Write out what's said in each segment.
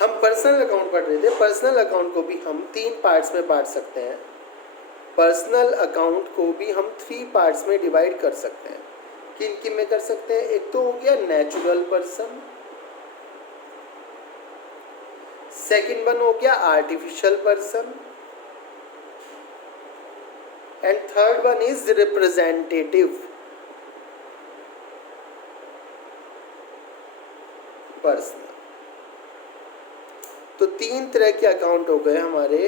हम personal account पढ़ रहे थे। पर्सनल अकाउंट को भी हम 3 पार्ट्स में बांट सकते हैं। पर्सनल अकाउंट को भी हम 3 पार्ट्स में डिवाइड कर सकते हैं। किन किन में कर सकते हैं? एक तो हो गया नेचुरल पर्सन, सेकंड वन हो गया artificial person, and third one is representative person. तो 3 तरह के अकाउंट हो गए हमारे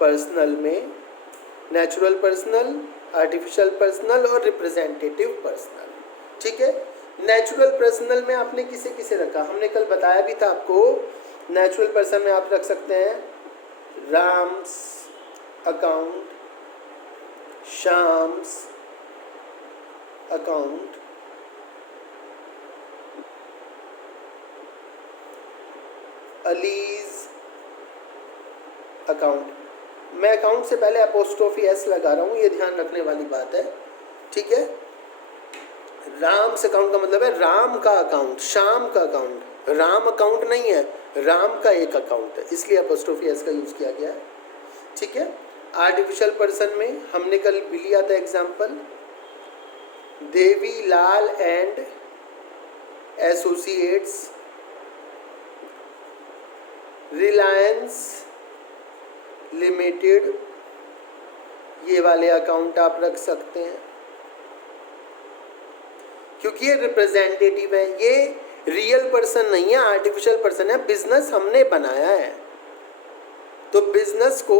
पर्सनल में, नेचुरल पर्सनल, आर्टिफिशियल पर्सनल और रिप्रेजेंटेटिव पर्सनल। ठीक है। नेचुरल पर्सनल में आपने किसे किसे रखा? हमने कल बताया भी था आपको। नेचुरल पर्सन में आप रख सकते हैं Ram's account, Shyam's account, allies account. मैं अकाउंट से पहले अपोस्ट्रोफी एस लगा रहा हूँ, ये ध्यान रखने वाली बात है। ठीक है। राम्स अकाउंट का मतलब है राम का अकाउंट, श्याम का अकाउंट। राम अकाउंट नहीं है, राम का एक अकाउंट है, इसलिए अपोस्ट्रोफी एस का यूज किया गया है। ठीक है। आर्टिफिशियल पर्सन में हमने कल भी लिया था example, Devi Lal and associates, Reliance limited, ये वाले अकाउंट आप रख सकते हैं क्योंकि ये रिप्रेजेंटेटिव है। ये रियल पर्सन नहीं है, आर्टिफिशियल पर्सन है। बिजनेस हमने बनाया है, तो बिजनेस को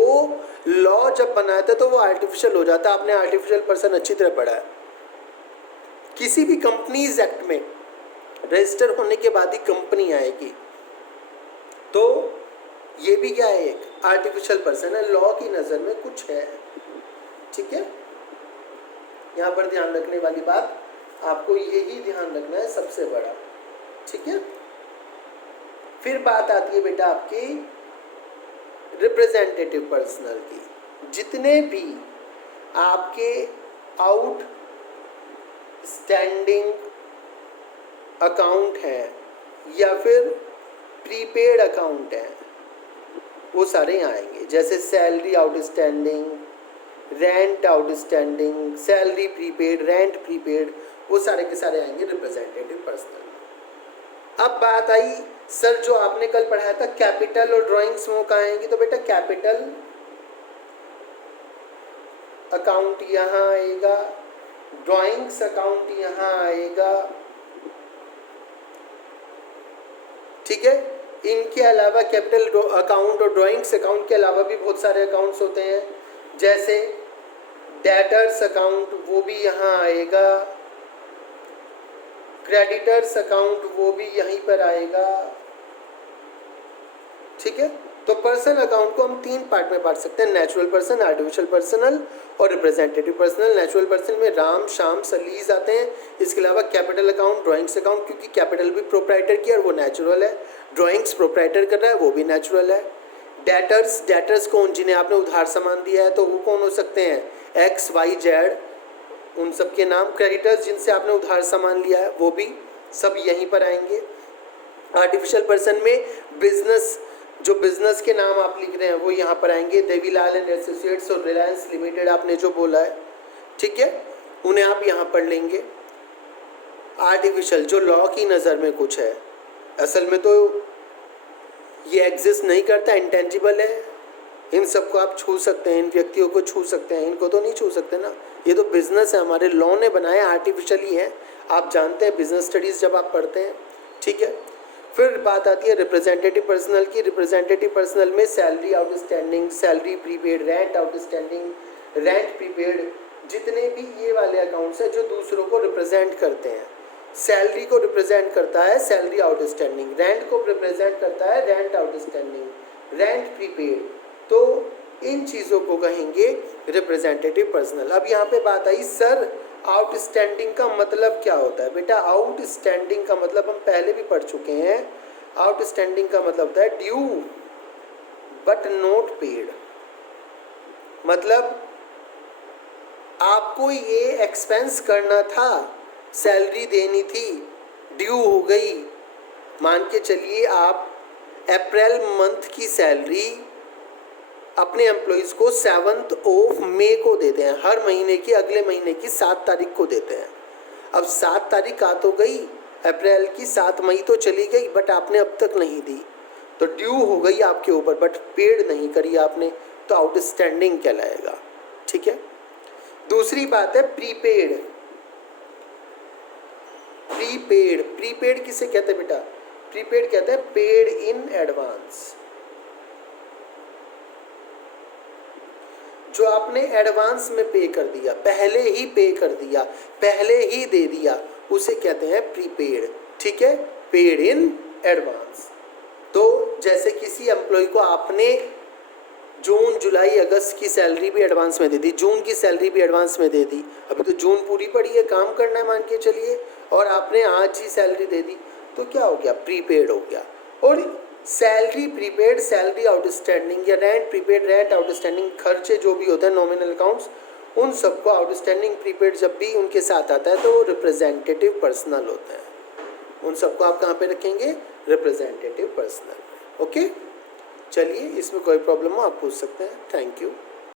लॉ जब बनाया था तो वो आर्टिफिशियल हो जाता है। आपने आर्टिफिशियल पर्सन अच्छी तरह पढ़ा है। किसी भी कंपनीज एक्ट में रजिस्टर होने के बाद ही कंपनी आएगी, तो ये भी क्या है? एक आर्टिफिशियल पर्सन है, लॉ की नज़र में कुछ है। ठीक है। यहाँ पर ध्यान रखने वाली बात, आपको यही ध्यान रखना है सबसे बड़ा। ठीक है। फिर बात आती है बेटा आपकी रिप्रेजेंटेटिव पर्सनल की। जितने भी आपके आउट स्टैंडिंग अकाउंट हैं या फिर प्रीपेड अकाउंट हैं, वो सारे यहाँ आएंगे। जैसे salary outstanding, rent outstanding, salary prepaid, rent prepaid, वो सारे के सारे आएंगे रिप्रेजेंटेटिव पर्सनल। अब बात आई सर जो आपने कल पढ़ाया था कैपिटल और ड्राइंग्स में कहाँ आएंगी? तो बेटा कैपिटल अकाउंट यहाँ आएगा, ड्राइंग्स अकाउंट यहाँ आएगा। ठीक है। इनके अलावा कैपिटल अकाउंट और ड्राइंग्स अकाउंट के अलावा भी बहुत सारे अकाउंट्स होते हैं, जैसे डेटर्स अकाउंट, वो भी यहाँ आएगा। क्रेडिटर्स अकाउंट, वो भी यहीं पर आएगा। ठीक है। तो पर्सनल अकाउंट को हम 3 पार्ट में बांट सकते हैं, नेचुरल पर्सन, आर्टिफिशियल पर्सनल और रिप्रेजेंटेटिव पर्सनल। नेचुरल पर्सन में राम, श्याम, सलीज आते हैं। इसके अलावा कैपिटल अकाउंट, ड्राइंग्स अकाउंट, क्योंकि कैपिटल भी प्रोप्राइटर की और वो नेचुरल है, ड्राइंग्स प्रोप्राइटर कर रहा है वो भी नेचुरल है। डेटर्स, डेटर्स कौन? जिन्हें आपने उधार सामान दिया है, तो वो कौन हो सकते हैं? एक्स, वाई, जेड, उन सब के नाम। क्रेडिटर्स जिनसे आपने उधार सामान लिया है, वो भी सब यहीं पर आएंगे। आर्टिफिशियल पर्सन में बिजनेस, जो बिजनेस के नाम आप लिख रहे हैं वो यहाँ पर आएंगे। देवीलाल एंड एसोसिएट्स और रिलायंस लिमिटेड आपने जो बोला है, ठीक है, उन्हें आप यहाँ पढ़ लेंगे। आर्टिफिशियल जो लॉ की नज़र में कुछ है, असल में तो ये एग्जिस्ट नहीं करता, इंटेंजिबल है। इन सबको आप छू सकते हैं, इन व्यक्तियों को छू सकते हैं, इनको तो नहीं छू सकते ना। ये तो बिजनेस है, हमारे लॉ ने बनाया, आर्टिफिशियल ही है। आप जानते हैं बिजनेस स्टडीज़ जब आप पढ़ते हैं। ठीक है। फिर बात आती है रिप्रेजेंटेटिव पर्सनल की। रिप्रेजेंटेटिव पर्सनल में salary outstanding, salary prepaid, rent outstanding, rent prepaid, जितने भी ये वाले अकाउंट्स हैं जो दूसरों को रिप्रेजेंट करते हैं। सैलरी को रिप्रेजेंट करता है सैलरी आउटस्टैंडिंग, रेंट को रिप्रेजेंट करता है रेंट आउटस्टैंडिंग, रेंट प्रीपेड। तो इन चीज़ों को कहेंगे रिप्रेजेंटेटिव पर्सनल। अब यहाँ पे बात आई सर आउटस्टैंडिंग का मतलब क्या होता है? बेटा आउटस्टैंडिंग का मतलब हम पहले भी पढ़ चुके हैं। आउटस्टैंडिंग का मतलब होता है ड्यू बट नॉट पेड। मतलब आपको ये एक्सपेंस करना था, सैलरी देनी थी, ड्यू हो गई, मान के चलिए आप अप्रैल मंथ की सैलरी अपने एम्प्लॉयज़ को 7th ऑफ मई को देते हैं, हर महीने की अगले महीने की 7 तारीख को देते हैं। अब 7 तारीख आ तो गई, अप्रैल की 7 मई तो चली गई, बट आपने अब तक नहीं दी, तो ड्यू हो गई आपके ऊपर, बट पेड नहीं करी आपने, तो आउटस्टैंडिंग कहलाएगा। ठीक है। दूसरी बात है प्रीपेड। प्रीपेड, प्रीपेड किसे कहते हैं बेटा? प्रीपेड कहते हैं पेड इन एडवांस। जो आपने एडवांस में पे कर दिया, पहले ही पे कर दिया, पहले ही दे दिया, उसे कहते हैं प्रीपेड। ठीक है, पेड इन एडवांस। तो जैसे किसी एम्प्लॉय को आपने जून जुलाई अगस्त की सैलरी भी एडवांस में दे दी, जून की सैलरी भी एडवांस में दे दी, अभी तो जून पूरी पड़ी है, काम करना है मान के चलिए, और आपने आज ही सैलरी दे दी, तो क्या हो गया? प्रीपेड हो गया। और सैलरी प्रीपेड, सैलरी आउटस्टैंडिंग या रेंट प्रीपेड, रेंट आउटस्टैंडिंग, खर्चे जो भी होते हैं नॉमिनल अकाउंट्स, उन सबको आउटस्टैंडिंग प्रीपेड जब भी उनके साथ आता है तो वो रिप्रेजेंटेटिव पर्सनल होते हैं। उन सबको आप कहाँ पे रखेंगे? Representative personal. ओके, चलिए, इसमें कोई प्रॉब्लम हो आप पूछ सकते हैं। Thank you.